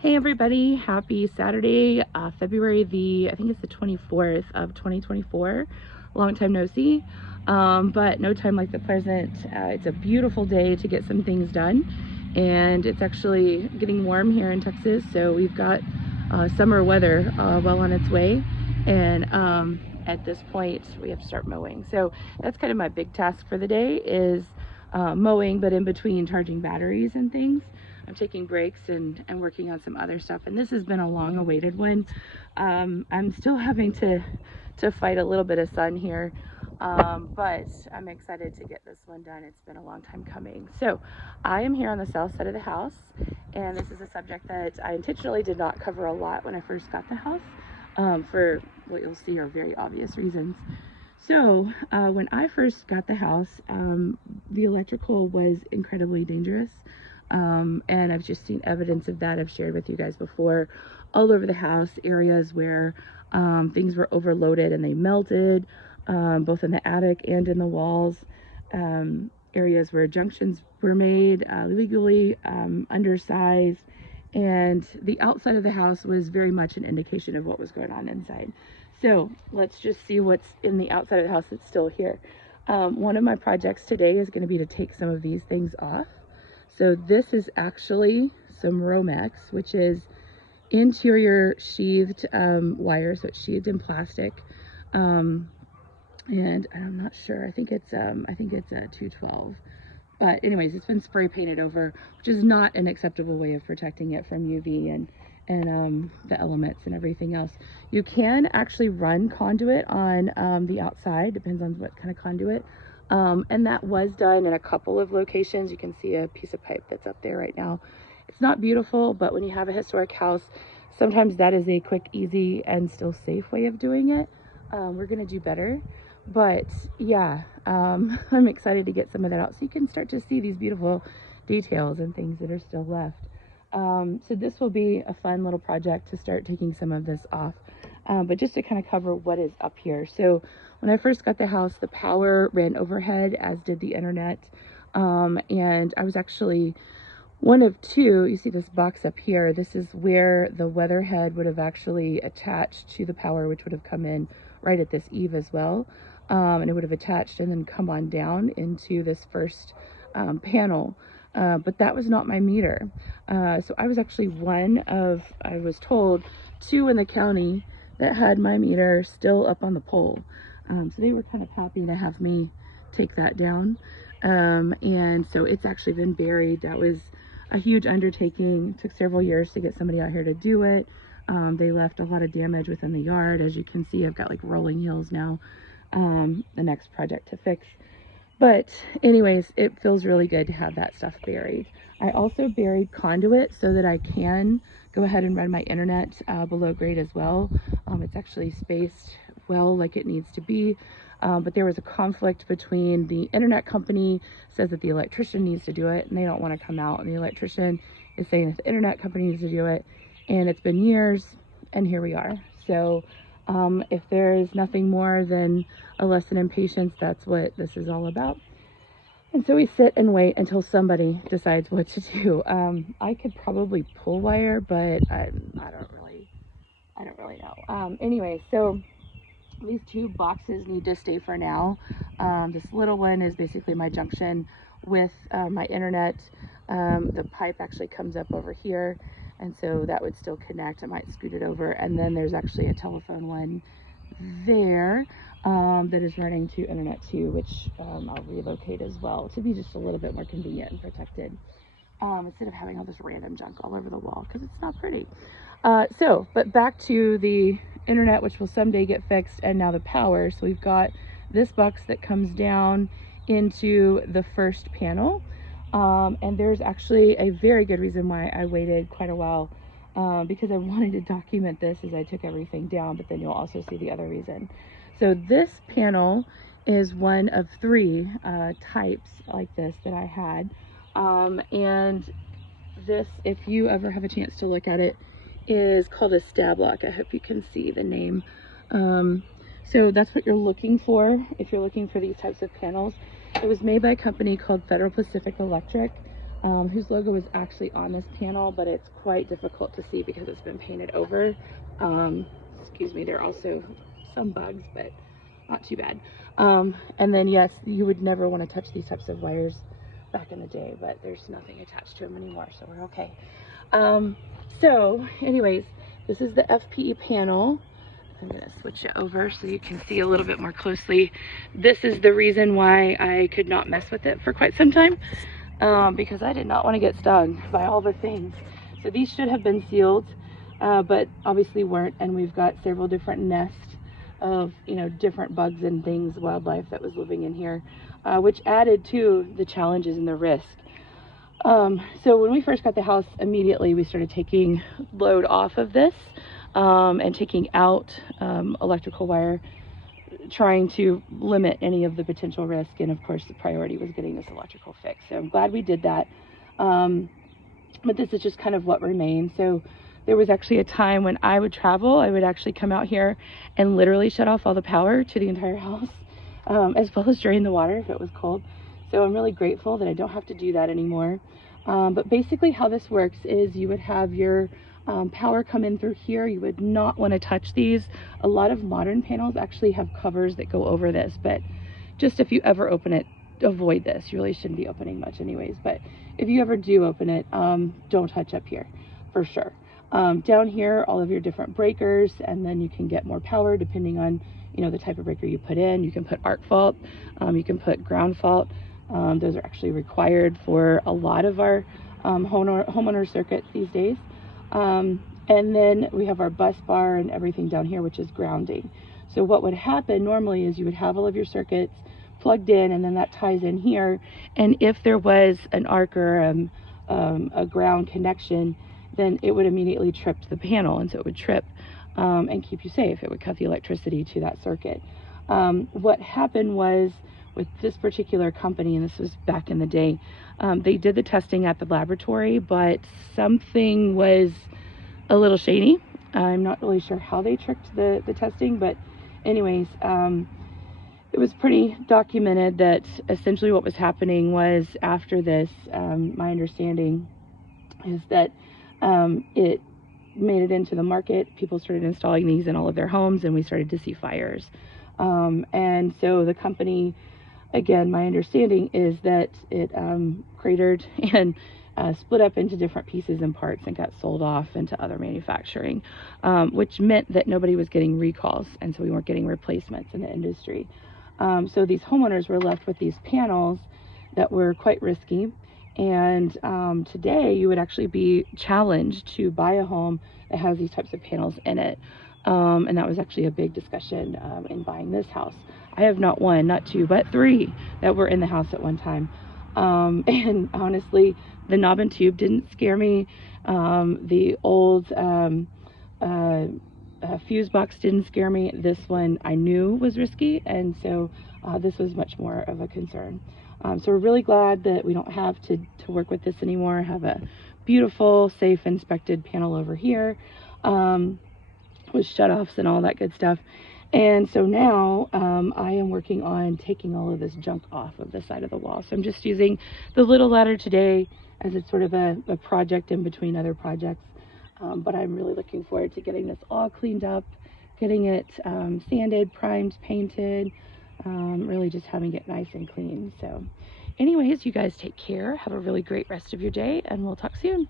Hey everybody, happy Saturday, February I think it's the 24th of 2024. Long time no see, but no time like the present. It's a beautiful day to get some things done, and it's actually getting warm here in Texas, so we've got summer weather well on its way, and at this point we have to start mowing. So that's kind of my big task for the day is mowing, but in between charging batteries and things. I'm taking breaks and working on some other stuff, and this has been a long awaited one. I'm still having to fight a little bit of sun here, but I'm excited to get this one done. It's been a long time coming. So I am here on the south side of the house, and this is a subject that I intentionally did not cover a lot when I first got the house, for what you'll see are very obvious reasons. So when I first got the house, the electrical was incredibly dangerous. And I've just seen evidence of that. I've shared with you guys before, all over the house, areas where things were overloaded and they melted, both in the attic and in the walls, areas where junctions were made illegally, undersized, and the outside of the house was very much an indication of what was going on inside. So let's just see what's in the outside of the house that's still here. One of my projects today is going to be to take some of these things off. So this is actually some Romex, which is interior sheathed wire, so it's sheathed in plastic. And I'm not sure. I think it's a 212. But anyways, it's been spray painted over, which is not an acceptable way of protecting it from UV and the elements and everything else. You can actually run conduit on the outside, depends on what kind of conduit. And that was done in a couple of locations. You can see a piece of pipe that's up there right now. It's not beautiful, but when you have a historic house, sometimes that is a quick, easy, and still safe way of doing it. We're gonna do better. But yeah, I'm excited to get some of that out so you can start to see these beautiful details and things that are still left. So this will be a fun little project to start taking some of this off. But just to kind of cover what is up here. So when I first got the house, the power ran overhead, as did the internet. And I was actually one of two. You see this box up here. This is where the weather head would have actually attached to the power, which would have come in right at this eave as well. And it would have attached and then come on down into this first panel. But that was not my meter. So I was actually one of, I was told, two in the county that had my meter still up on the pole. So they were kind of happy to have me take that down. And so it's actually been buried. That was a huge undertaking. It took several years to get somebody out here to do it. They left a lot of damage within the yard. As you can see, I've got like rolling hills now. The next project to fix. But anyways, it feels really good to have that stuff buried. I also buried conduit so that I can go ahead and run my internet below grade as well. It's actually spaced well like it needs to be. But there was a conflict between the internet company says that the electrician needs to do it and they don't want to come out, and the electrician is saying that the internet company needs to do it, and it's been years and here we are. So if there's nothing more than a lesson in patience, that's what this is all about. And so we sit and wait until somebody decides what to do. I could probably pull wire, but I don't really know. Anyway, so these two boxes need to stay for now. This little one is basically my junction with my internet. The pipe actually comes up over here, and so that would still connect. I might scoot it over, and then there's actually a telephone one there that is running to internet too, which I'll relocate as well to be just a little bit more convenient and protected, instead of having all this random junk all over the wall, because it's not pretty. But back to the internet, which will someday get fixed, and now the power. So we've got this box that comes down into the first panel, and there's actually a very good reason why I waited quite a while, because I wanted to document this as I took everything down, but then you'll also see the other reason. So this panel is one of three types like this that I had, and this, if you ever have a chance to look at it, is called a stab lock. I hope you can see the name. So that's what you're looking for if you're looking for these types of panels. It was made by a company called Federal Pacific Electric. whose logo is actually on this panel, but it's quite difficult to see because it's been painted over. Excuse me, there are also some bugs, but not too bad. And then yes, you would never want to touch these types of wires back in the day, but there's nothing attached to them anymore, so we're okay. So anyways, this is the FPE panel. I'm going to switch it over so you can see a little bit more closely. This is the reason why I could not mess with it for quite some time, because I did not want to get stung by all the things. So these should have been sealed, but obviously weren't, and we've got several different nests of, you know, different bugs and things, wildlife that was living in here, which added to the challenges and the risk. So when we first got the house, immediately we started taking load off of this, and taking out electrical wire, trying to limit any of the potential risk. And of course the priority was getting this electrical fixed. So I'm glad we did that. But this is just kind of what remains. So there was actually a time when I would travel, I would actually come out here and literally shut off all the power to the entire house, as well as drain the water if it was cold. So I'm really grateful that I don't have to do that anymore. But basically how this works is you would have your power come in through here. You would not want to touch these. A lot of modern panels actually have covers that go over this, but just if you ever open it, avoid this. You really shouldn't be opening much anyways, but if you ever do open it, don't touch up here for sure. Down here, all of your different breakers, and then you can get more power depending on, you know, the type of breaker you put in. You can put arc fault, you can put ground fault. Those are actually required for a lot of our homeowner circuits these days. And then we have our bus bar and everything down here, which is grounding. So what would happen normally is you would have all of your circuits plugged in, and then that ties in here. And if there was an arc or a ground connection, then it would immediately trip the panel, and so it would trip and keep you safe. It would cut the electricity to that circuit. What happened was, with this particular company, and this was back in the day, they did the testing at the laboratory, but something was a little shady. I'm not really sure how they tricked the testing, but anyways, it was pretty documented that essentially what was happening was, after this, my understanding is that it made it into the market. People started installing these in all of their homes, and we started to see fires. And so the company, again, my understanding is that it cratered and split up into different pieces and parts and got sold off into other manufacturing, which meant that nobody was getting recalls, and so we weren't getting replacements in the industry. So these homeowners were left with these panels that were quite risky. And today you would actually be challenged to buy a home that has these types of panels in it. And that was actually a big discussion in buying this house. I have not one, not two, but three that were in the house at one time. And honestly, the knob and tube didn't scare me. The old fuse box didn't scare me. This one I knew was risky, and so this was much more of a concern. So we're really glad that we don't have to work with this anymore. Have a beautiful, safe, inspected panel over here with shutoffs and all that good stuff. And so now I am working on taking all of this junk off of the side of the wall. So I'm just using the little ladder today as it's sort of a project in between other projects. But I'm really looking forward to getting this all cleaned up, getting it sanded, primed, painted, really just having it nice and clean. So anyways, you guys take care. Have a really great rest of your day, and we'll talk soon.